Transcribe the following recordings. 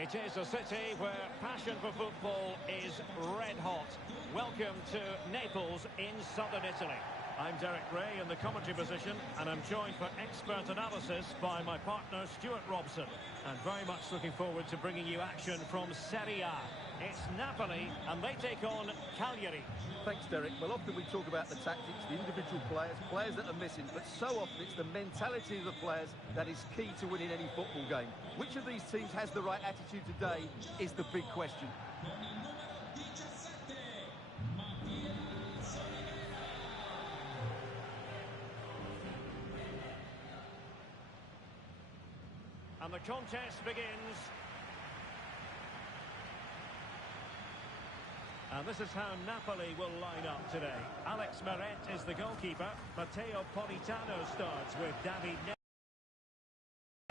It is a city where passion for football is red hot. Welcome to Naples in southern Italy. I'm Derek Ray in the commentary position, and I'm joined for expert analysis by my partner Stuart Robson. And very much looking forward to bringing you action from Serie A. It's Napoli, and they take on Cagliari. Thanks, Derek. Well, often we talk about the tactics, the individual players that are missing, but so often it's the mentality of the players that is key to winning any football game. Which of these teams has the right attitude today is the big question. And the contest begins. And this is how Napoli will line up today. Alex Meret is the goalkeeper. Matteo Politano starts with David Neres.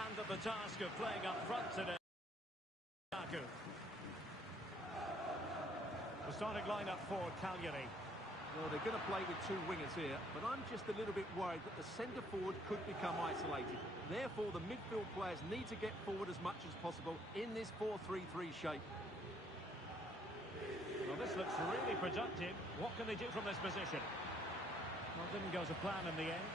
And at the task of playing up front today, Lukaku. The starting lineup for Cagliari. Well, they're going to play with two wingers here, but I'm just a little bit worried that the centre forward could become isolated. Therefore, the midfield players need to get forward as much as possible in this 4-3-3 shape. Well, this looks really productive. What can they do from this position? Well, it didn't go to plan in the end.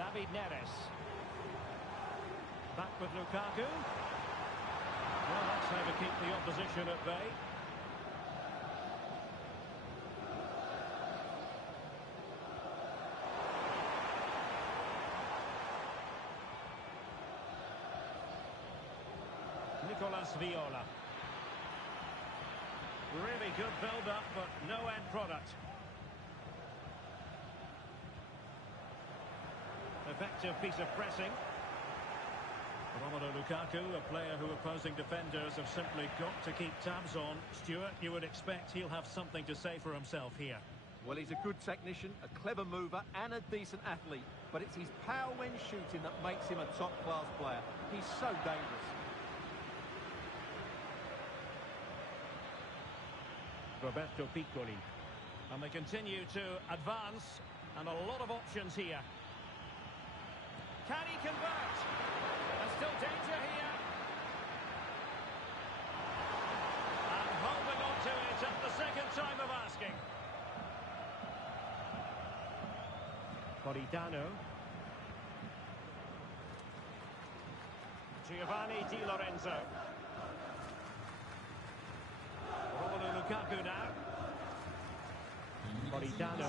David Neres. Back with Lukaku. Well, that's how to keep the opposition at bay. Viola. Really good build-up, but no end product. Effective piece of pressing. Lukaku, a player who opposing defenders have simply got to keep tabs on. Stuart, you would expect he'll have something to say for himself here. Well, he's a good technician, a clever mover, and a decent athlete. But it's his power when shooting that makes him a top-class player. He's so dangerous. Roberto Piccoli. And they continue to advance, and a lot of options here. Can he convert? There's still danger here. And holding on to it at the second time of asking. Politano. Giovanni Di Lorenzo. Lukaku now. Politano.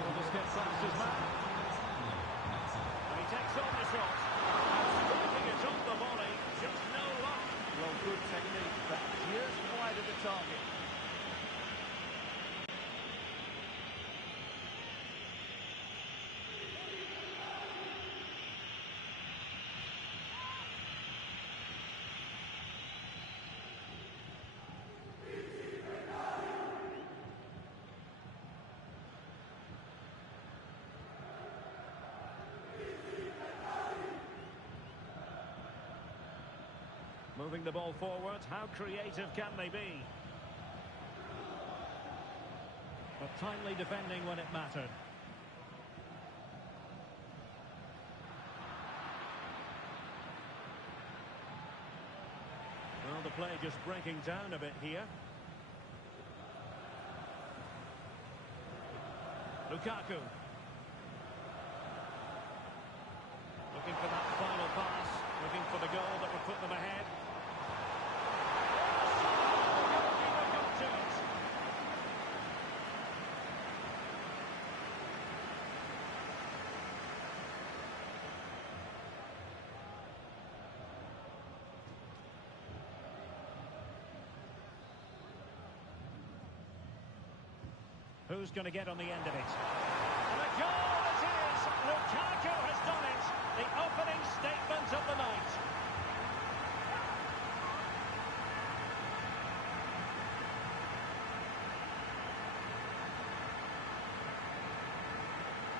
Will this get past his man? And he takes on the shot. Striking it off the volley. Just no luck. Well, good technique, but just wide of the target. Moving the ball forward, how creative can they be? But timely defending when it mattered. Well, the play just breaking down a bit here. Lukaku. Looking for that final pass, looking for the goal that would put them ahead. Who's going to get on the end of it? And a goal it is! Lukaku has done it! The opening statement of the night.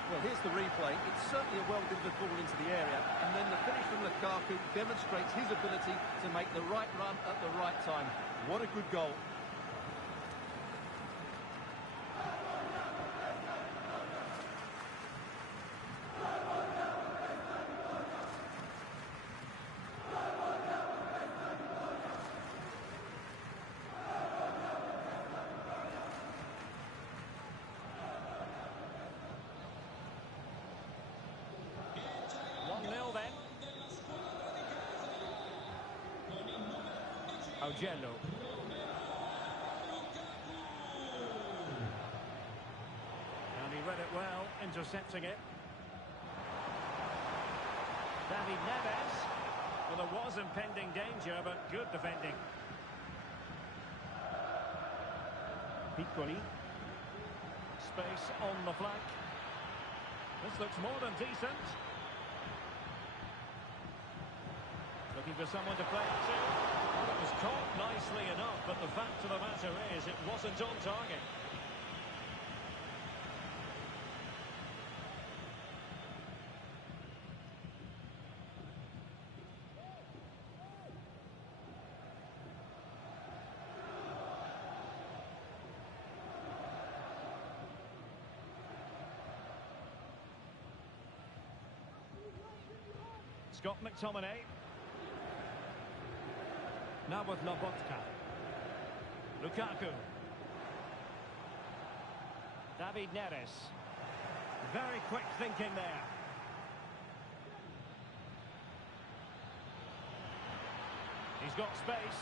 Well, here's the replay. It's certainly a well-delivered ball into the area, and then the finish from Lukaku demonstrates his ability to make the right run at the right time. What a good goal. Ogello. And he read it well, intercepting it. David Neves. Well, there was impending danger, but good defending. Piccoli. Space on the flank. This looks more than decent. Looking for someone to play it to. Well, it was caught nicely enough, but the fact of the matter is it wasn't on target. Scott McTominay. Now with Lobotka. Lukaku. David Neres. Very quick thinking there. He's got space,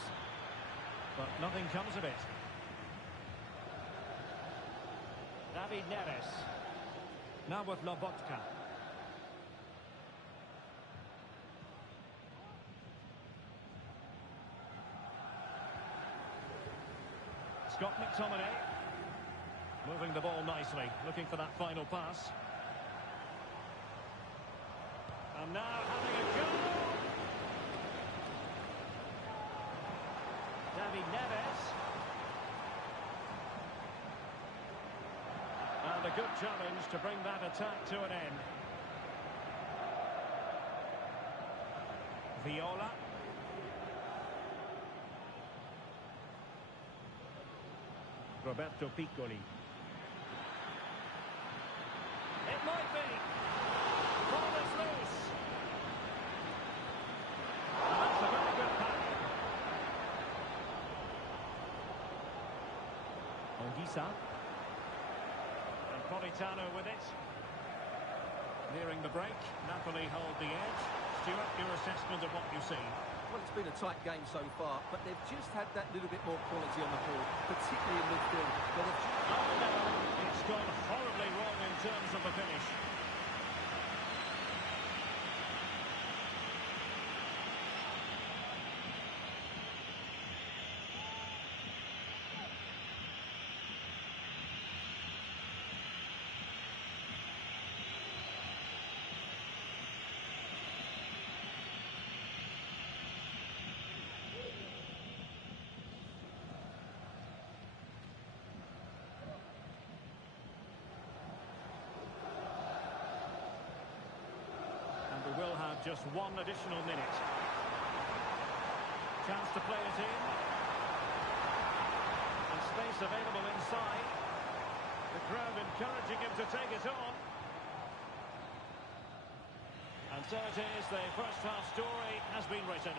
but nothing comes of it. David Neres. Now with Lobotka. Scott McTominay, moving the ball nicely, looking for that final pass. And now having a go! David Neves. And a good challenge to bring that attack to an end. Viola. Roberto Piccoli. It might be. Ball is loose. And that's a very good pass. Anguissa. And Politano with it. Nearing the break. Napoli hold the edge. Stuart, your assessment of what you see. Well, it's been a tight game so far, but they've just had that little bit more quality on the ball, particularly in midfield. Oh no, it's gone horribly wrong in terms of the finish. We will have just one additional minute. Chance to play it in. And space available inside. The crowd encouraging him to take it on. And so it is, the first half story has been written.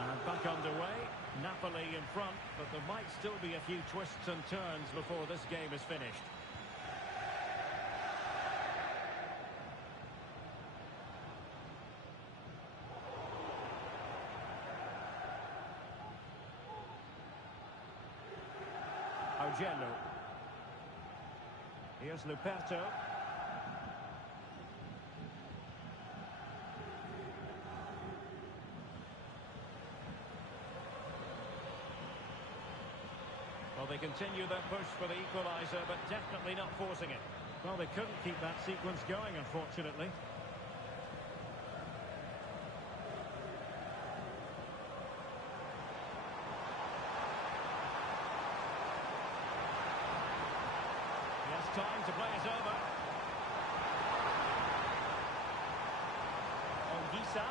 And back underway, Napoli in front, but there might still be a few twists and turns before this game is finished. Ogello. Here's Luperto. Well, they continue their push for the equalizer, but definitely not forcing it. Well, they couldn't keep that sequence going, unfortunately. He has time to play it over. Anguissa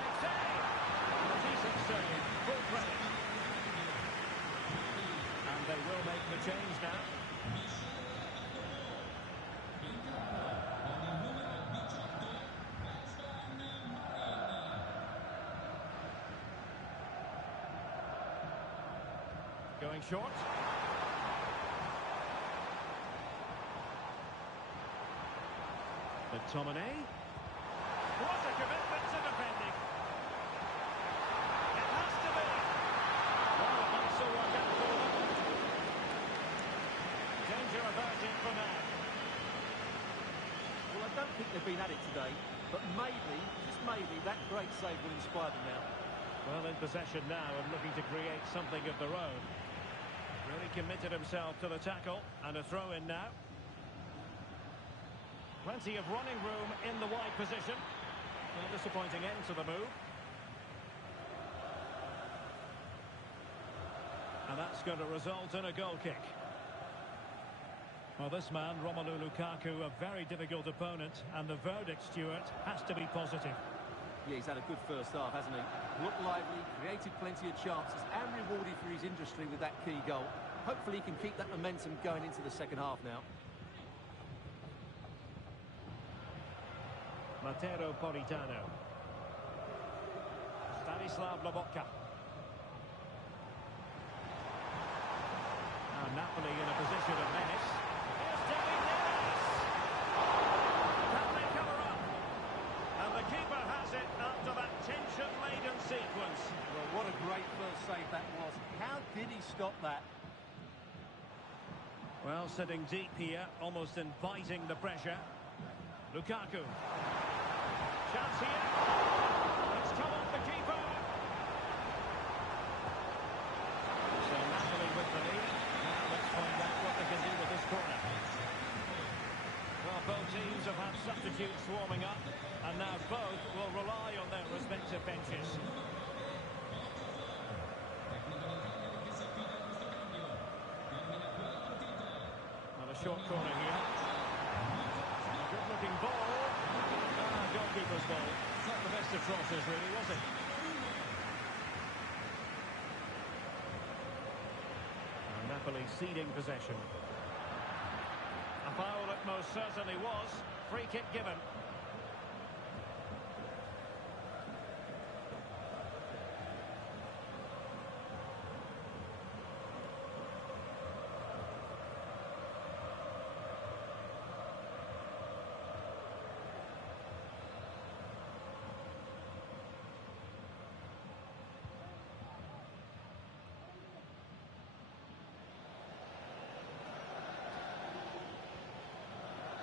takes aim. A decent save, full credit. And they will make the change now. Going short. McTominay. What a commitment to defending. It has to be. Well, it might still work out for them. Danger averted for now. Well, I don't think they've been at it today, but maybe, just maybe, that great save will inspire them now. Well, in possession now and looking to create something of their own. Really committed himself to the tackle, and a throw in now. Plenty of running room in the wide position. A disappointing end to the move. And that's going to result in a goal kick. Well, this man, Romelu Lukaku, a very difficult opponent, and the verdict, Stuart, has to be positive. Yeah, he's had a good first half, hasn't he? Looked lively, created plenty of chances, and rewarded for his industry with that key goal. Hopefully he can keep that momentum going into the second half now. Matteo Politano. Stanislav Lobotka. Now Napoli in a position of menace. Here's David Neres. Can they cover up? And the keeper has it after that tension-laden sequence. Well, what a great first save that was. How did he stop that? Well, sitting deep here, almost inviting the pressure. Lukaku. Chance here. It's come off the keeper. So Napoli with the lead. Now let's find out what they can do with this corner. Well, both teams have had substitutes warming up, and now both will rely on their respective benches. And a short corner here. A good-looking ball. Goalkeeper's ball. Not the best of crosses, really, was it? And Napoli ceding possession. A foul it most certainly was. Free kick given.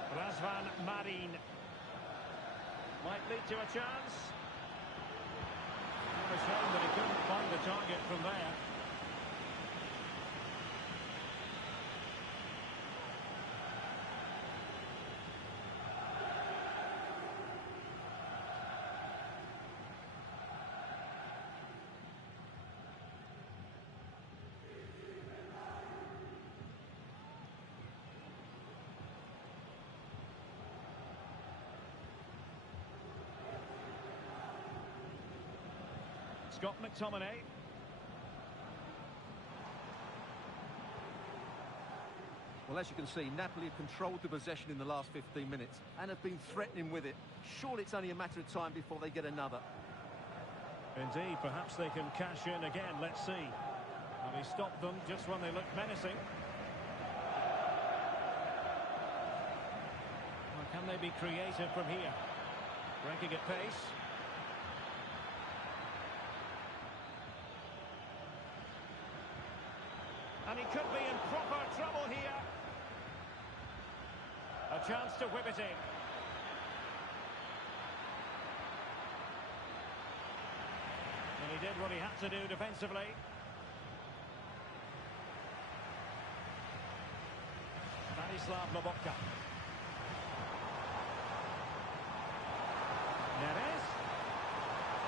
Razvan Marin might lead to a chance. What a shame that he couldn't find the target from there. Scott McTominay. Well, as you can see, Napoli have controlled the possession in the last 15 minutes and have been threatening with it. Surely it's only a matter of time before they get another. Indeed, perhaps they can cash in again. Let's see. And he stopped them just when they looked menacing. Well, can they be creative from here? Breaking at pace. And he could be in proper trouble here. A chance to whip it in. And he did what he had to do defensively. Stanislav Lobotka. Neres.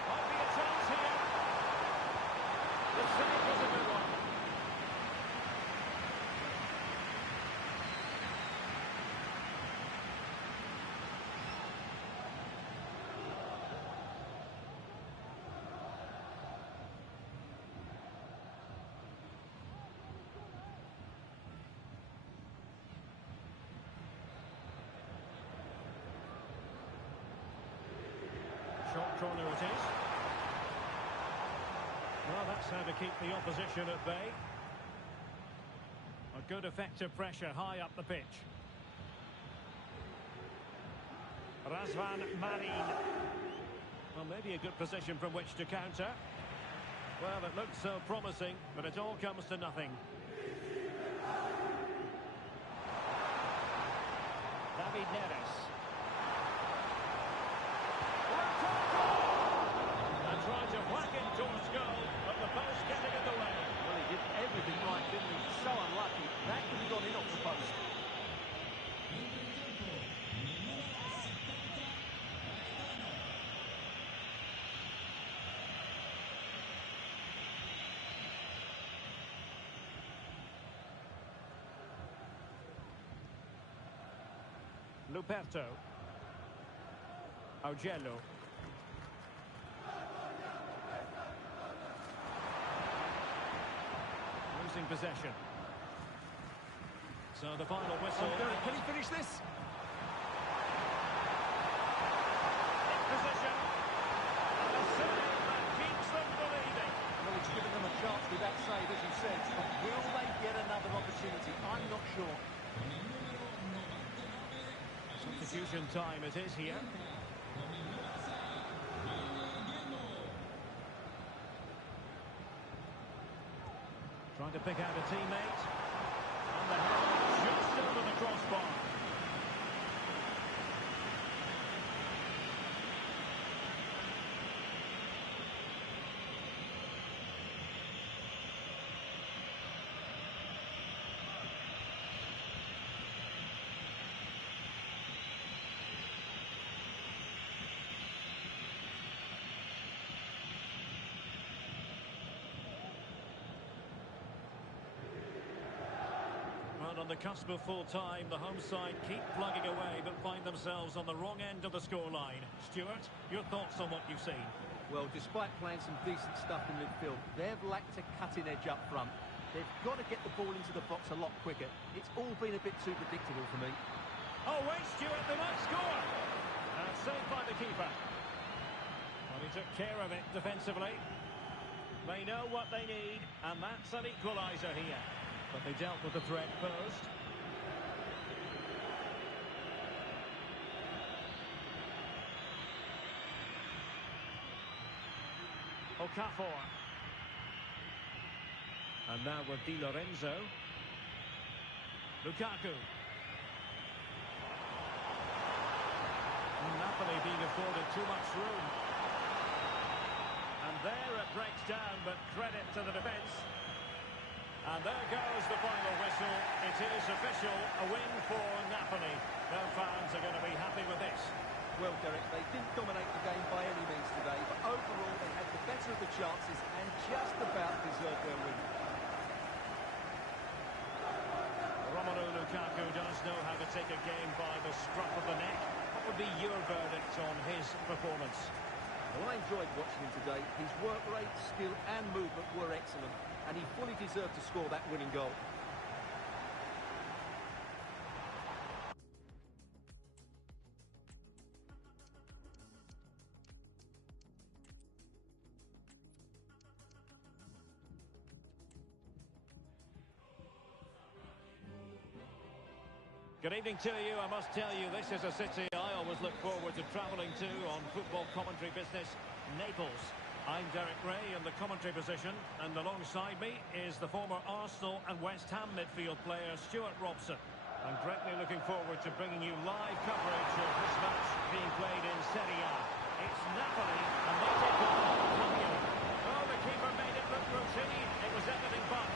Might be a chance here. The save was a good one. Short corner it is. Well, that's how to keep the opposition at bay. A good effective pressure high up the pitch. Razvan Marin. Well, maybe a good position from which to counter. Well, it looked so promising, but it all comes to nothing. David Neres. And tried to whack it towards goal, but the post getting in the way. Well, he did everything right, didn't he? So unlucky. That could have gone in off the post. Luperto. Augello. Losing possession. So the final whistle. Can he finish this? In position. And a save that keeps them believing. Well, it's given them a chance with that save, as you said. But will they get another opportunity? I'm not sure. Substitution time it is here. Trying to pick out a teammate. And the header just over the crossbar. On the cusp of full time, the home side keep plugging away but find themselves on the wrong end of the scoreline. Stuart, your thoughts on what you've seen? Well, despite playing some decent stuff in midfield, they've lacked a cutting edge up front. They've got to get the ball into the box a lot quicker. It's all been a bit too predictable for me. Oh, wait, Stuart, they might score! And saved by the keeper. Well, he took care of it defensively. They know what they need, and that's an equalizer here. But they dealt with the threat posed. Okafor. And now with Di Lorenzo. Lukaku. And Napoli being afforded too much room. And there it breaks down, but credit to the defence. And there goes the final whistle. It is official, a win for Napoli. Their fans are going to be happy with this. Well, Derek, they didn't dominate the game by any means today, but overall they had the better of the chances and just about deserved their win. Romelu Lukaku does know how to take a game by the scruff of the neck. What would be your verdict on his performance? Well, I enjoyed watching him today. His work rate, skill and movement were excellent. And he fully deserved to score that winning goal. Good evening to you. I must tell you, this is a city I always look forward to travelling to on football commentary business, Naples. I'm Derek Ray in the commentary position, and alongside me is the former Arsenal and West Ham midfield player Stuart Robson. I'm greatly looking forward to bringing you live coverage of this match being played in Serie A. It's Napoli, and they take on Cagliari. Oh, the keeper made it look routine. It was anything but.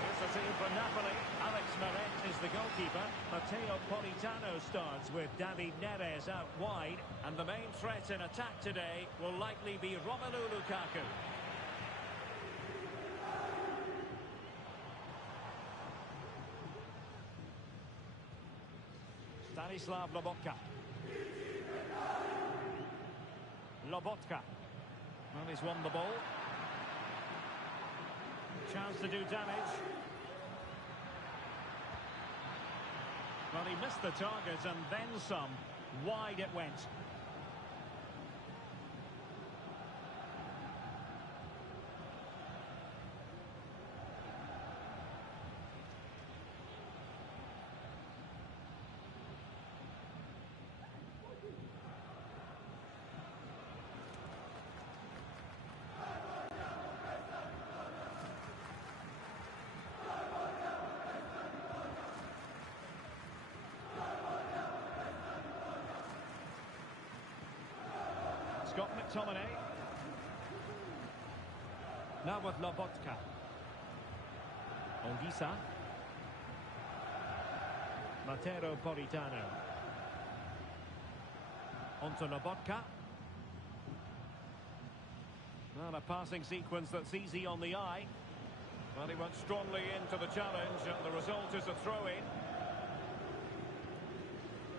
Here's the team for Napoli. Alex Meret is the goalkeeper. Matteo Politano starts with David Neres out wide. And the main threat in attack today will likely be Romelu Lukaku. Stanislav Lobotka. Lobotka. Well, he's won the ball. Chance to do damage. Well, he missed the target and then some. Wide it went. Scott McTominay. Now with Lobotka. Ongisa. Matero Politano. Onto Lobotka. Well, a passing sequence that's easy on the eye. Well, he went strongly into the challenge, and the result is a throw-in.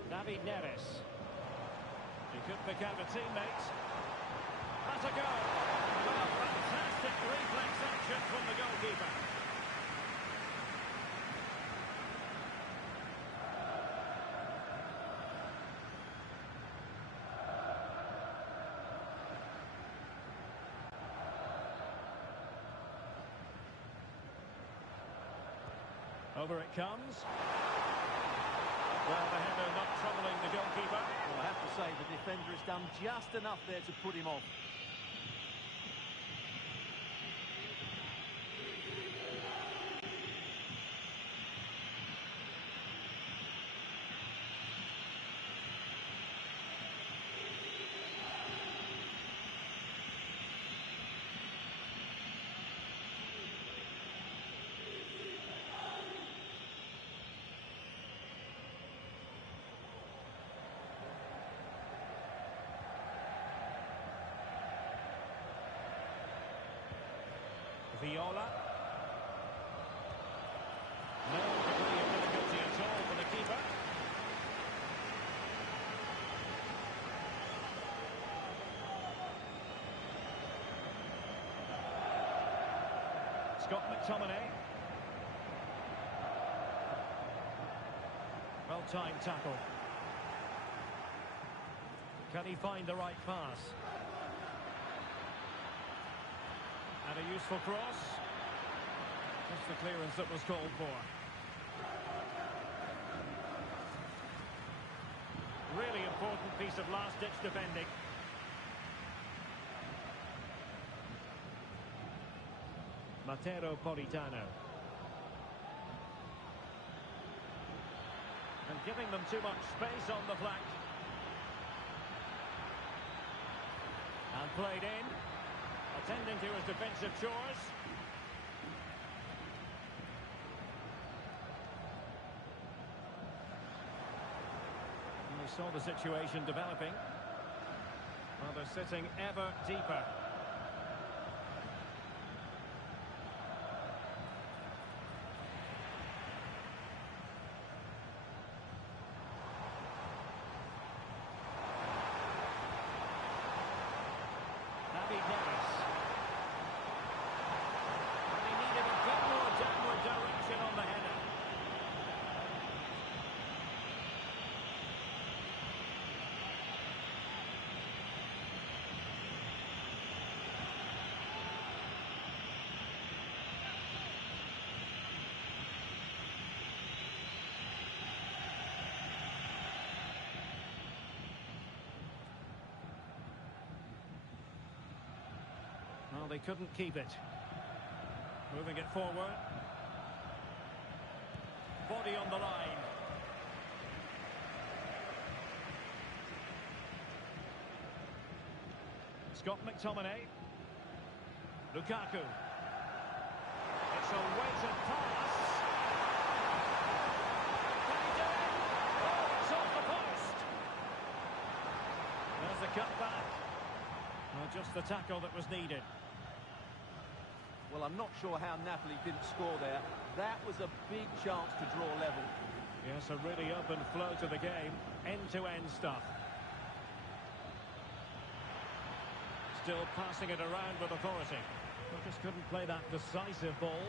David Neres. He could pick out a teammate. That's a goal. Well, fantastic reflex action from the goalkeeper. Over it comes. Well, the header not troubling the goalkeeper. Well, I have to say, the defender has done just enough there to put him off. Viola. No degree of difficulty at all for the keeper. Scott McTominay. Well-timed tackle. Can he find the right pass? And a useful cross. Just the clearance that was called for. Really important piece of last-ditch defending. Matero Politano. And giving them too much space on the flank. And played in. Attending to his defensive chores. And we saw the situation developing. Well, they're sitting ever deeper. David Neres. Direction on the header. Well, they couldn't keep it. Moving it forward. Body on the line. Scott McTominay. Lukaku. It's a weighted pass. Can he do it? Oh, it's off the post. There's the cutback. Well, just the tackle that was needed. Well, I'm not sure how Napoli didn't score there. That was a big chance to draw level. Yes, a really open flow to the game. End-to-end stuff. Still passing it around with authority. Well, just couldn't play that decisive ball.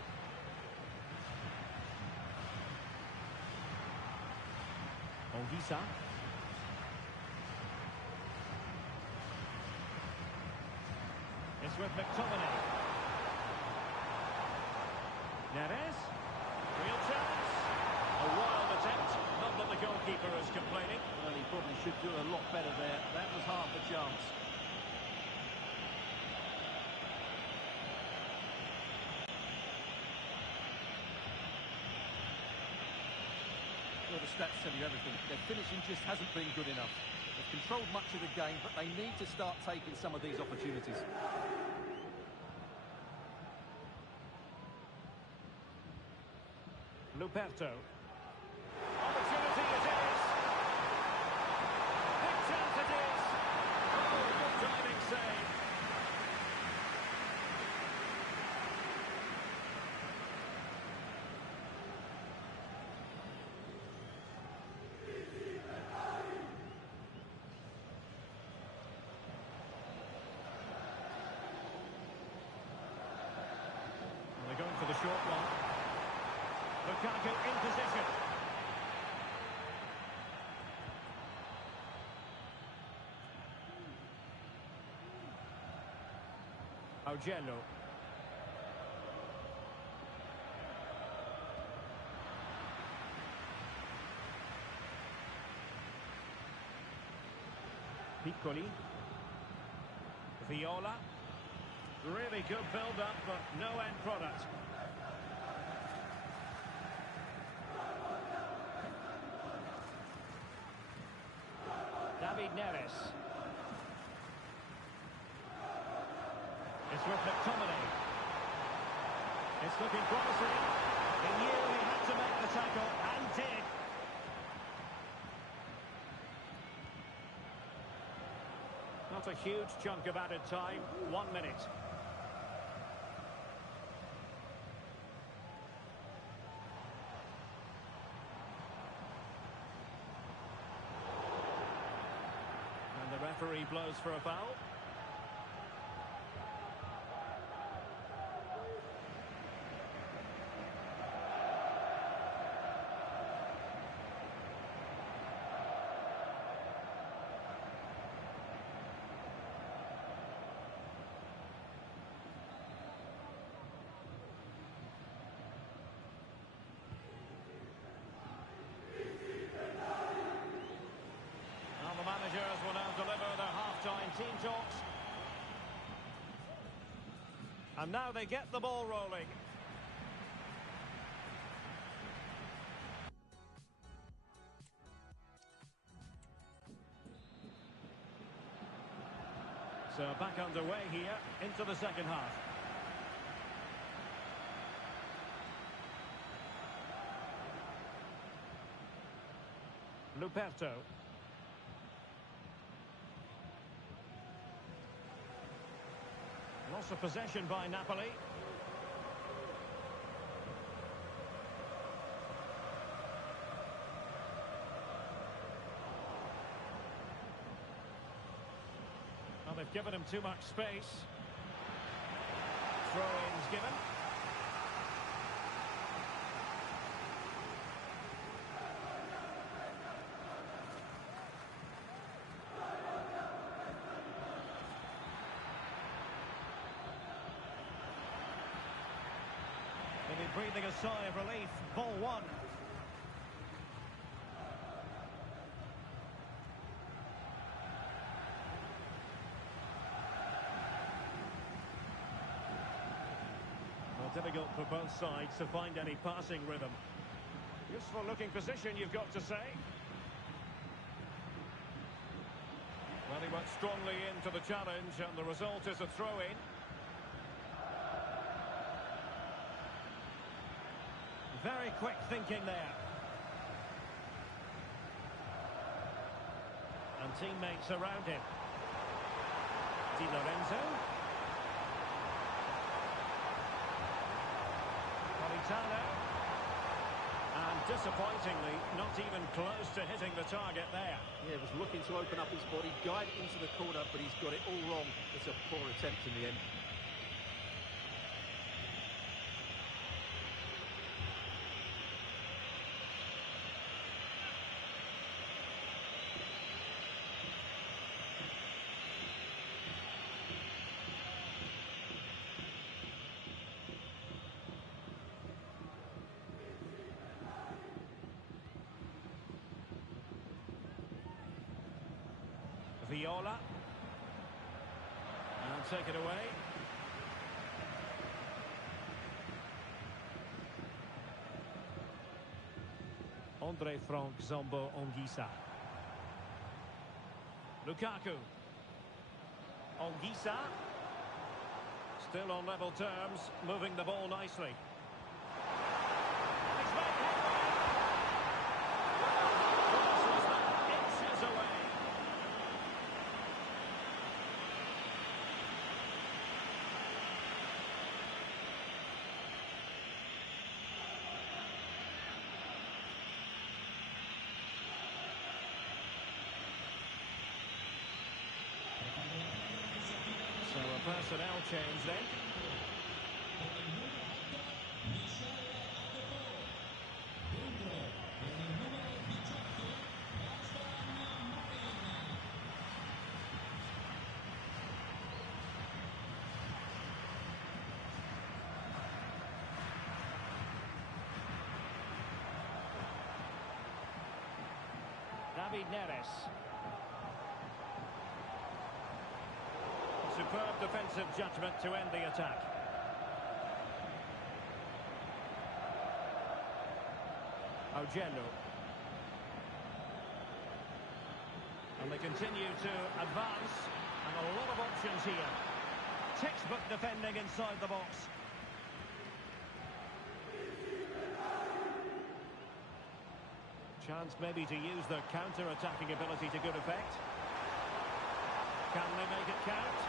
Ongisa. It's with McTominay. Neres. Real chance. A wild attempt. Not that the goalkeeper is complaining. Well, he probably should do a lot better there. That was half a chance. Well, the stats tell you everything. Their finishing just hasn't been good enough. They've controlled much of the game, but they need to start taking some of these opportunities. Luperto. Opportunity it is. Big chance it is. Oh, good diving save. And they're going for the short one. Lukaku in position. Augello. Piccoli. Viola. Really good build-up, but no end product. David Neres. It's with McTominay. It's looking promising. He knew he had to make the tackle, and did. Not a huge chunk of added time. 1 minute. And the referee blows for a foul. The managers will now deliver their half-time team talks. And now they get the ball rolling. So back underway here into the second half. Luperto. Loss of possession by Napoli. Well, they've given him too much space. Throw-ins given. They'll be breathing a sigh of relief. Ball one. Well, difficult for both sides to find any passing rhythm. Useful looking position, you've got to say. Well, he went strongly into the challenge, and the result is a throw-in. Very quick thinking there. And teammates around him. Di Lorenzo. Politano. And disappointingly, not even close to hitting the target there. Yeah, was looking to open up his body, guide it into the corner, but he's got it all wrong. It's a poor attempt in the end. Viola. And take it away. Andre Frank Zombo Onguisa. Lukaku. Olgisa. Still on level terms, moving the ball nicely. And he's made headway. Crosses that inches away. So a personnel change then. David Neres. Superb defensive judgment to end the attack. Ogello. And they continue to advance. And a lot of options here. Textbook defending inside the box. Chance maybe to use their counter-attacking ability to good effect. Can they make it count?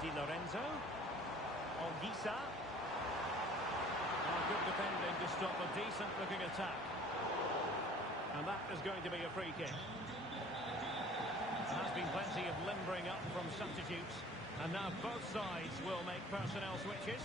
Di Lorenzo. Olgisa. Good defending to stop a decent-looking attack. And that is going to be a free kick. There has been plenty of limbering up from substitutes. And now both sides will make personnel switches.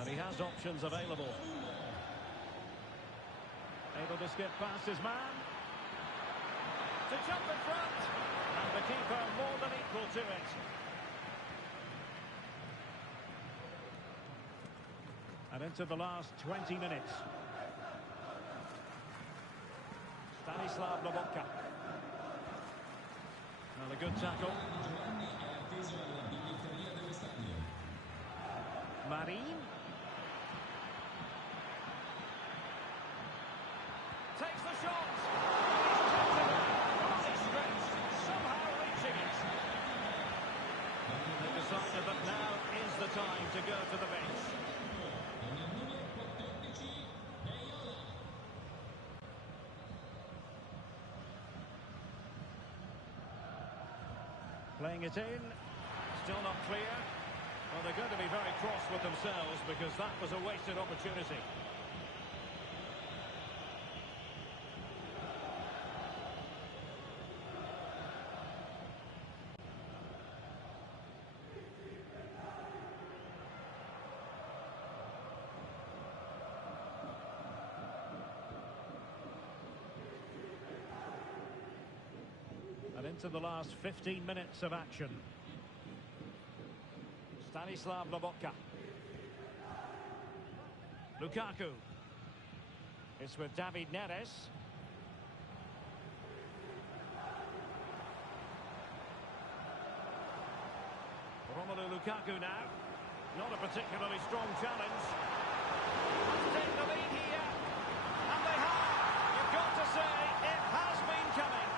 And he has options available. Able to skip past his man. To jump in front. And the keeper more than equal to it. And into the last 20 minutes. Stanislav Lobotka. And a good tackle. Marin. Takes the shot. He's taken it. Really stretched. Somehow reaching it. They decided that now is the time to go to the bench. Playing it in. Still not clear. Well, they're going to be very cross with themselves because that was a wasted opportunity. And into the last 15 minutes of action. Stanislav Lobotka. Lukaku. It's with David Neres. Romelu Lukaku now. Not a particularly strong challenge. Let's take the lead here. And they have. You've got to say, it has been coming.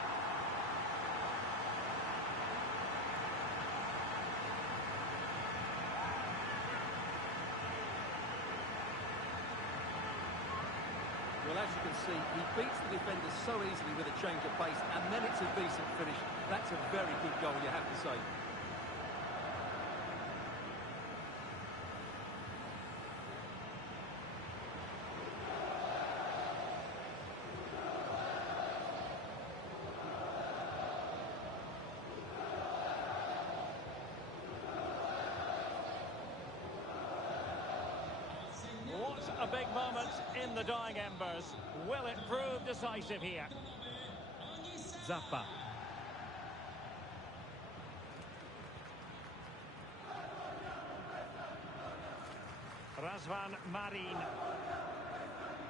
Well, as you can see, he beats the defender so easily with a change of pace, and then it's a decent finish. That's a very good goal, you have to say. What a big moment in the dying embers. Will it prove decisive here? Zappa. Razvan Marin.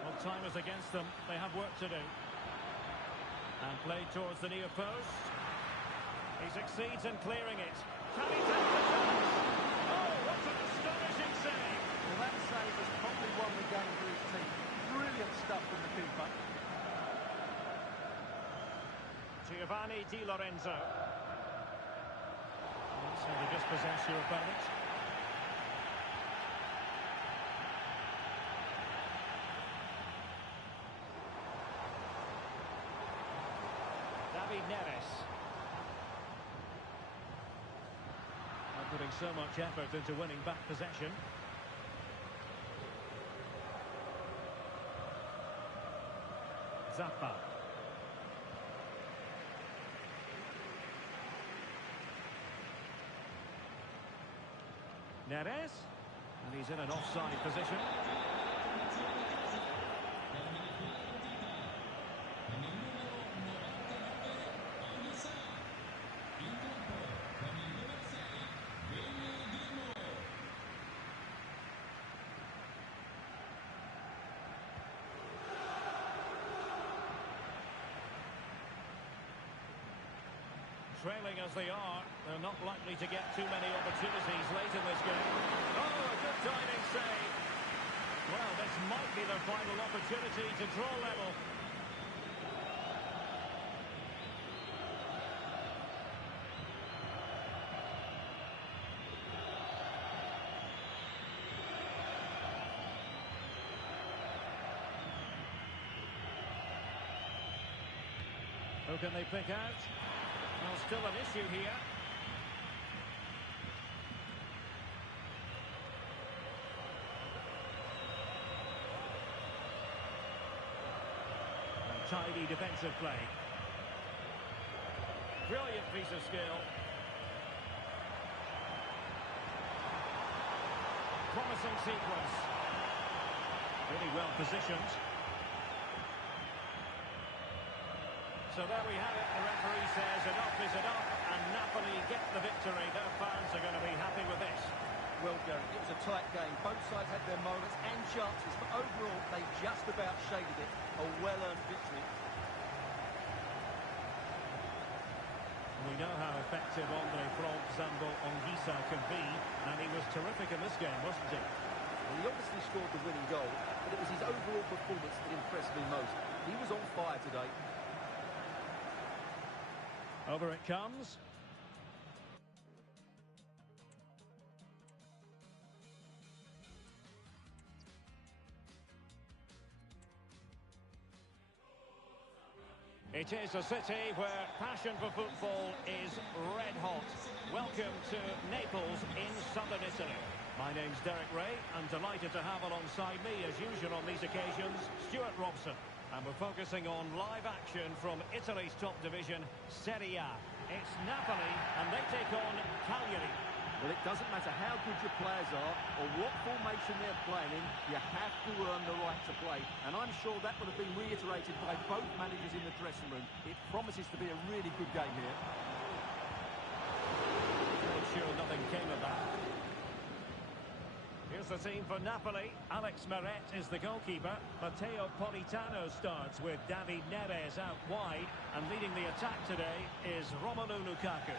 Well, time is against them. They have work to do. And played towards the near post. He succeeds in clearing it. Can he take the chance? Oh, what an astonishing save! Well, that save has probably won the game for his team. Brilliant stuff from the keeper. Giovanni Di Lorenzo. That's how to dispossess your opponent. David Neres. Not putting so much effort into winning back possession. Zappa. Neres, and he's in an offside position. Trailing as they are, they're not likely to get too many opportunities late in this game. Oh, a good diving save. Well, this might be their final opportunity to draw level. Who can they pick out? Well, still an issue here. And tidy defensive play. Brilliant piece of skill. Promising sequence. Really well positioned. So there we have it. The referee says enough is enough, and Napoli get the victory. Their fans are going to be happy with this. Well, Derek, it was a tight game. Both sides had their moments and chances, but overall, they just about shaded it. A well-earned victory. We know how effective Andre from Zambo Anguissa can be, and he was terrific in this game, wasn't he? Well, he obviously scored the winning goal, but it was his overall performance that impressed me most. He was on fire today. Over it comes. It is a city where passion for football is red hot. Welcome to Naples in southern Italy. My name's Derek Ray. I'm delighted to have alongside me, as usual on these occasions, Stuart Robson. And we're focusing on live action from Italy's top division, Serie A. It's Napoli, and they take on Cagliari. Well, it doesn't matter how good your players are or what formation they're playing in, you have to earn the right to play. And I'm sure that would have been reiterated by both managers in the dressing room. It promises to be a really good game here. I'm sure nothing came of that. Here's the team for Napoli. Alex Meret is the goalkeeper. Matteo Politano starts with David Neres out wide. And leading the attack today is Romelu Lukaku.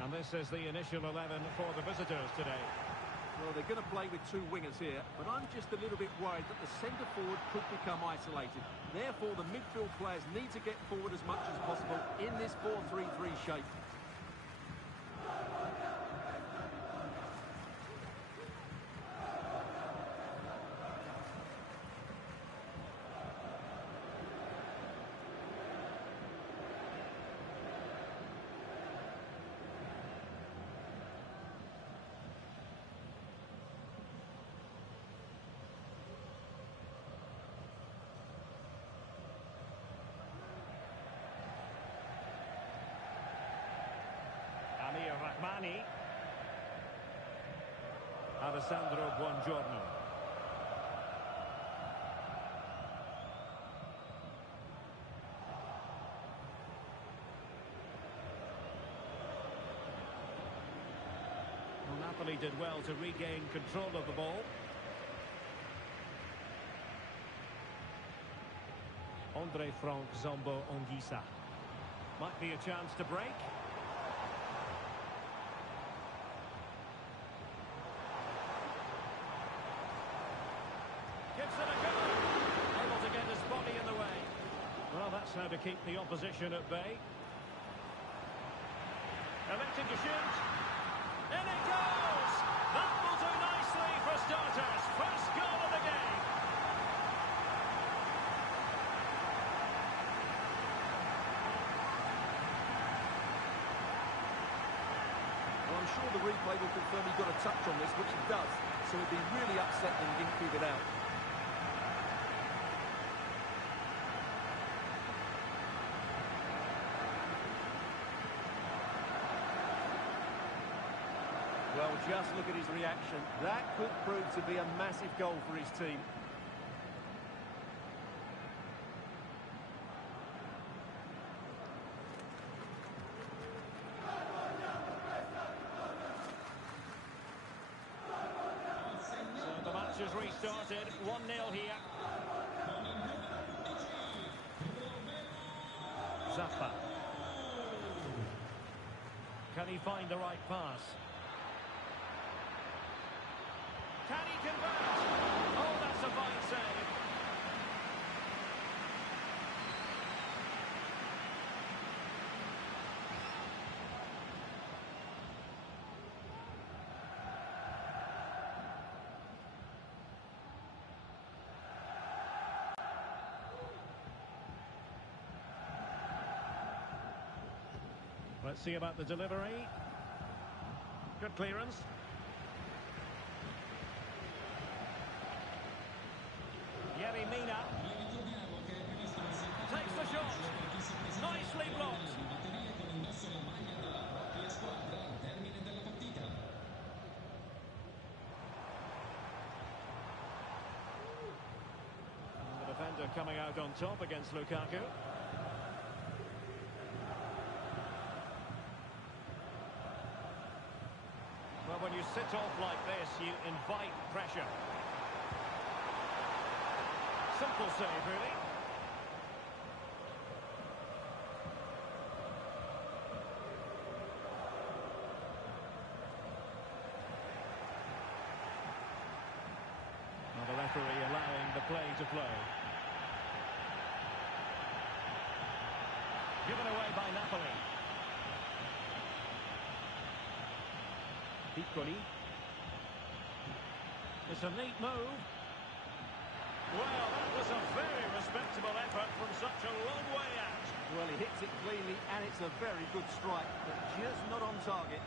And this is the initial 11 for the visitors today. Well, they're going to play with two wingers here, but I'm just a little bit worried that the centre-forward could become isolated. Therefore, the midfield players need to get forward as much as possible in this 4-3-3 shape. Rahmani. Alessandro Buongiorno. Well, Napoli did well to regain control of the ball. Andre Frank Zombo Ongisa. Might be a chance to break. Gives it a go. Able to get his body in the way. Well, that's how to keep the opposition at bay. Electing to shoot. In it goes! That will do nicely for starters. First goal of the game. Well, I'm sure the replay will confirm he got a touch on this, which it does. So it'd be really upsetting if he didn't keep it out. Well, just look at his reaction. That could prove to be a massive goal for his team. So the match has restarted. 1-0 here. Zappa. Can he find the right pass? Can he convert? Oh, that's a fine save. Let's see about the delivery. Good clearance. Mina takes the shot. Nicely blocked. And the defender coming out on top against Lukaku. Well, when you sit off like this, you invite pressure. Simple save, really. Now the referee allowing the play to flow. Given away by Napoli. Piccoli. It's a neat move. Well, that was a very respectable effort from such a long way out. Well, he hits it cleanly, and it's a very good strike, but just not on target.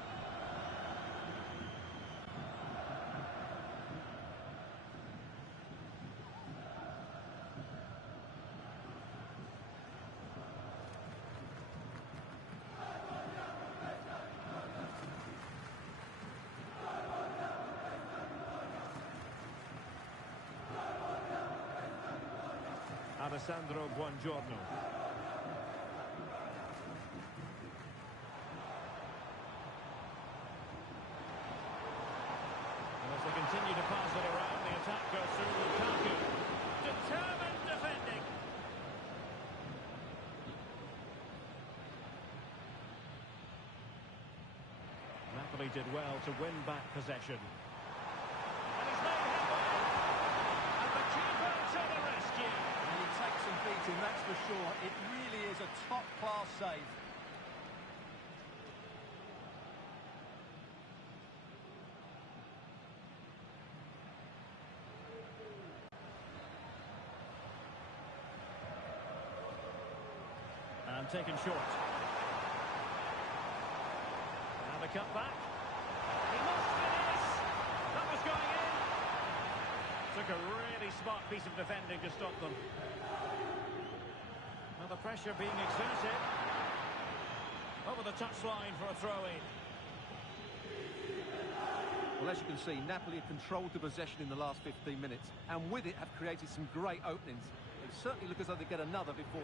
Alessandro Buongiorno. And as they continue to pass it around, the attack goes through Lukaku. Determined defending. Napoli did well to win back possession. And he's made headway. And the keeper to the rescue. Takes some beating, that's for sure. It really is a top-class save. And taken short. Now the cut back. He must finish. That was going in. Took a really smart piece of defending to stop them. Now the pressure being exerted. Over the touchline for a throw-in. Well, as you can see, Napoli have controlled the possession in the last 15 minutes, and with it have created some great openings. They certainly look as though they get another before.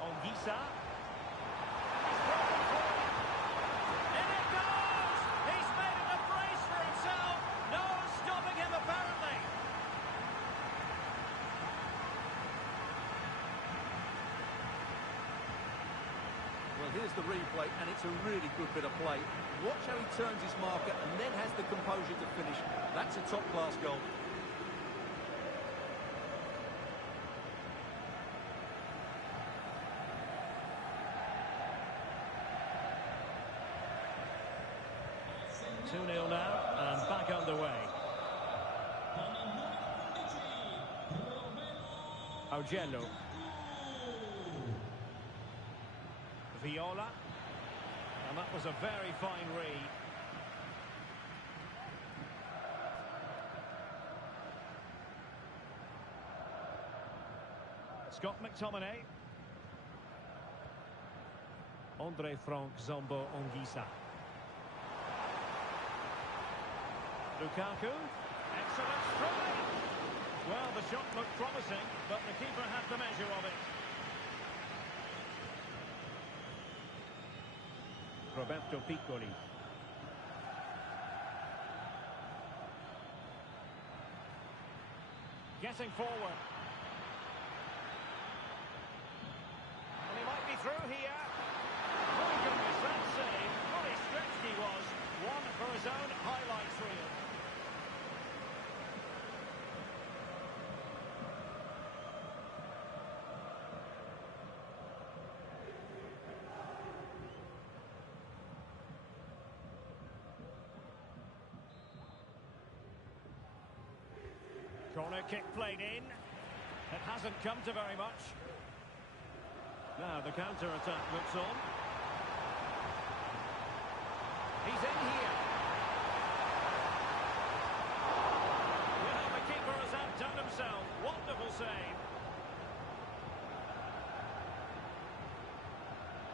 Ongisa. He's broken forward. In it goes! here's the replay, and it's a really good bit of play. Watch how he turns his marker and then has the composure to finish. That's a top-class goal. Two 0 now, and back underway. Augello. Viola. And that was a very fine read. Scott McTominay. Andre Frank Zombo Ongisa. Lukaku. Excellent strike. Well, the shot looked promising, but the keeper had the measure of it. Roberto Piccoli. Getting forward. And he might be through here. Oh goodness, that save. Fully stretched he was. One for his own highlights reel. Corner kick played in. It hasn't come to very much. Now the counter-attack looks on. He's in here. Well, the keeper has outdone himself. Wonderful save.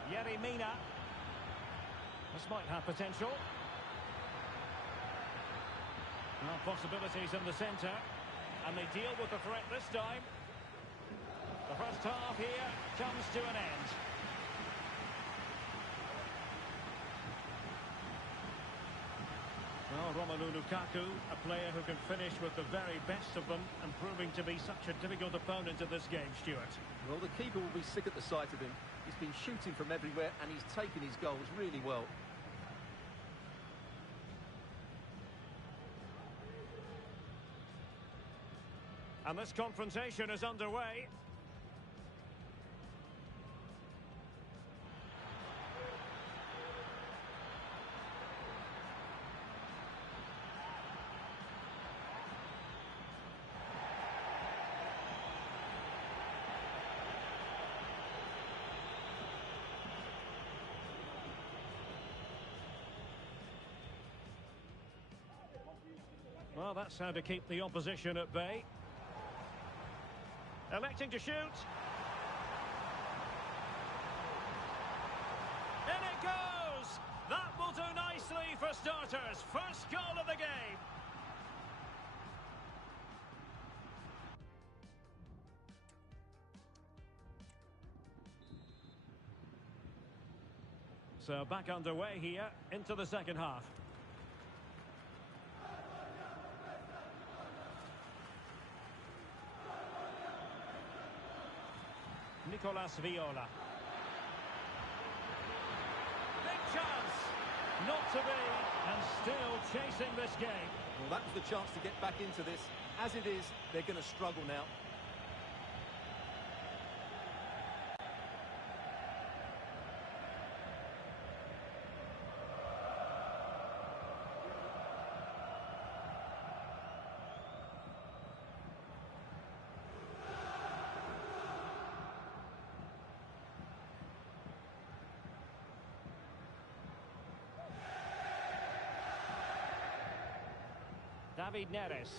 Yerry Mina. This might have potential. Well, possibilities in the centre. And they deal with the threat this time. The first half here comes to an end. Well, Romelu Lukaku, a player who can finish with the very best of them and proving to be such a difficult opponent in this game, Stuart. Well, the keeper will be sick at the sight of him. He's been shooting from everywhere and he's taken his goals really well. And this confrontation is underway. Well, that's how to keep the opposition at bay. Electing to shoot. In it goes! That will do nicely for starters. First goal of the game. So back underway here into the second half. Nicolas Viola. Big chance. Not to be, and still chasing this game. Well, that was the chance to get back into this. As it is, they're going to struggle now. David Neres.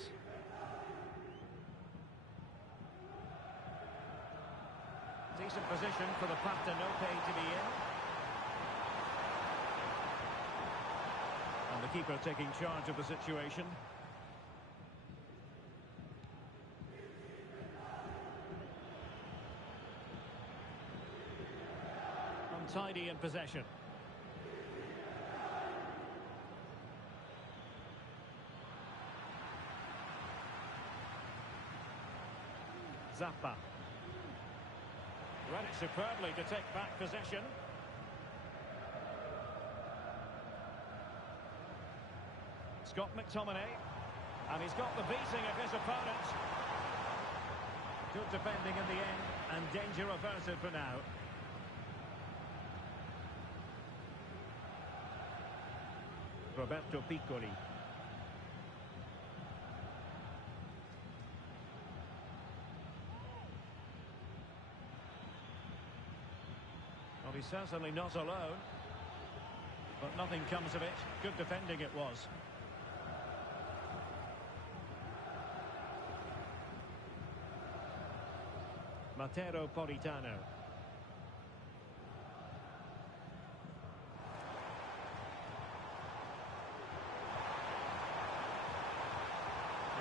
Decent position for the Partenope to be in. And the keeper taking charge of the situation. Untidy in possession. Zappa. Read it superbly to take back possession. got McTominay. And he's got the beating of his opponent. Good defending in the end, and danger averted for now. Roberto Piccoli. Well, he's certainly not alone. But nothing comes of it. Good defending it was. Matteo Politano.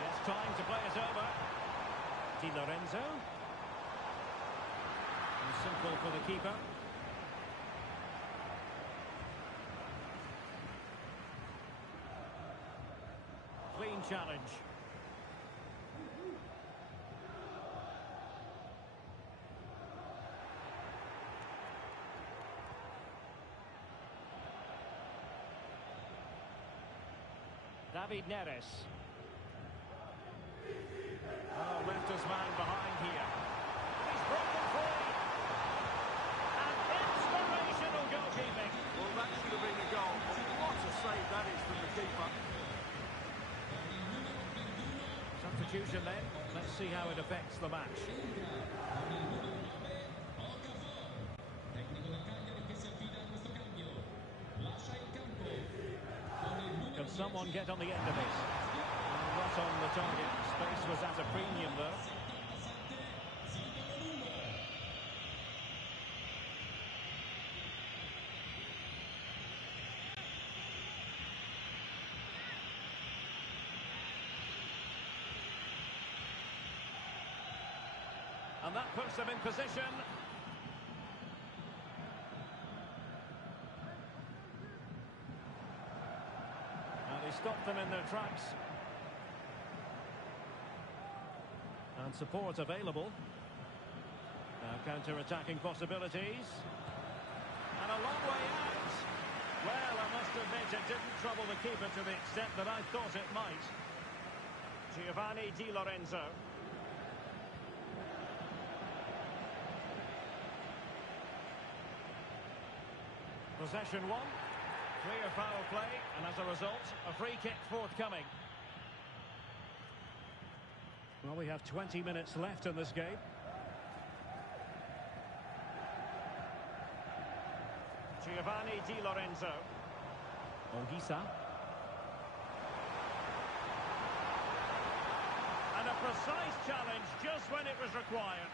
Yes, time to play it over. Di Lorenzo. And simple for the keeper. Clean challenge. David Neres. Oh, left his man behind here. He's broken free. And inspirational goalkeeping. Well, that should have been a goal. But what a save that is from the keeper. Substitution then. Let's see how it affects the match. Can someone get on the end of this? Not on the target. Space was at a premium though. And that puts them in position. They stopped them in their tracks. And support available. Now counter-attacking possibilities. And a long way out. Well, I must admit it didn't trouble the keeper to the extent that I thought it might. Giovanni Di Lorenzo. Possession one. Clear foul play, and as a result, a free kick forthcoming. Well, we have 20 minutes left in this game. Giovanni Di Lorenzo. Onguisa. And a precise challenge just when it was required.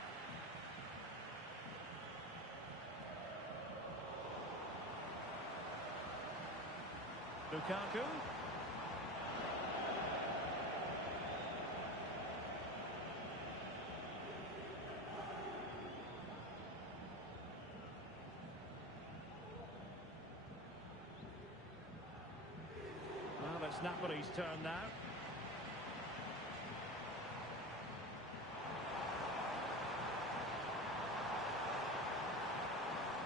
Lukaku. Well, it's Napoli's turn now.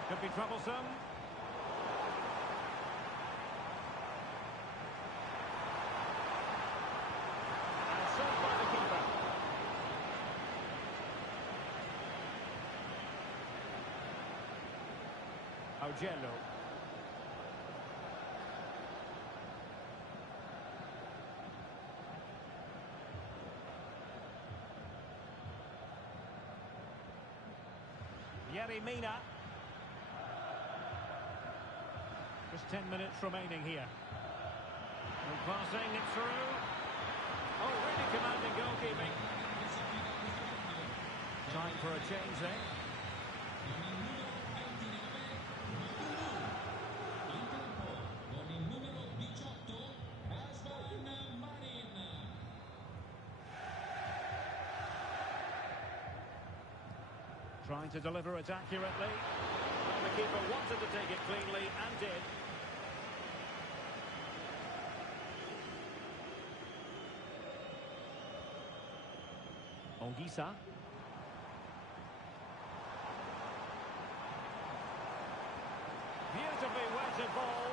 Could be troublesome. Augello. Yerry Mina. Just 10 minutes remaining here. And passing it through. Oh, really commanding goalkeeping. Time for a change there. Trying to deliver it accurately. Well, the keeper wanted to take it cleanly and did. Onguisa. Beautifully weighted ball.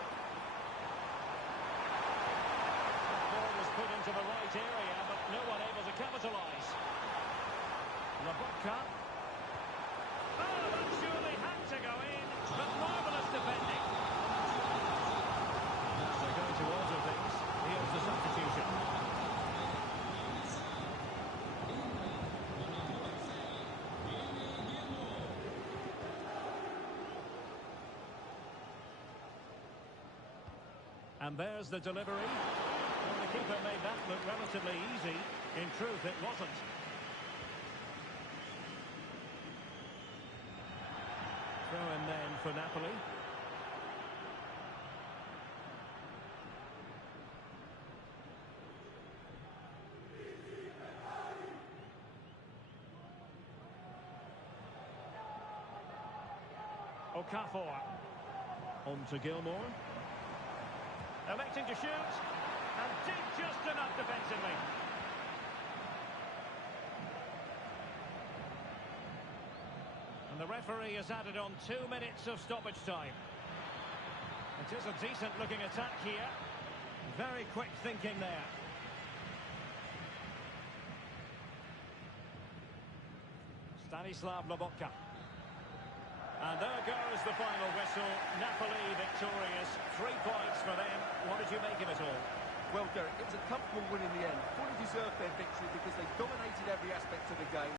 area, but no one able to capitalise. Lukaku. Oh, that surely had to go in, but marvellous defending. They're going to alter things. Here's the substitution. And there's the delivery. Well, the keeper made that look relatively easy. In truth, it wasn't. Throw in then for Napoli. Okafor. On to Gilmore. Electing to shoot, and did just enough defensively. And the referee has added on 2 minutes of stoppage time. It is a decent-looking attack here. Very quick thinking there. Stanislav Lobotka. And there goes the final whistle. Napoli victorious. 3 points for them. What did you make of it all? Well, Derek, it was a comfortable win in the end. Fully deserved their victory because they dominated every aspect of the game.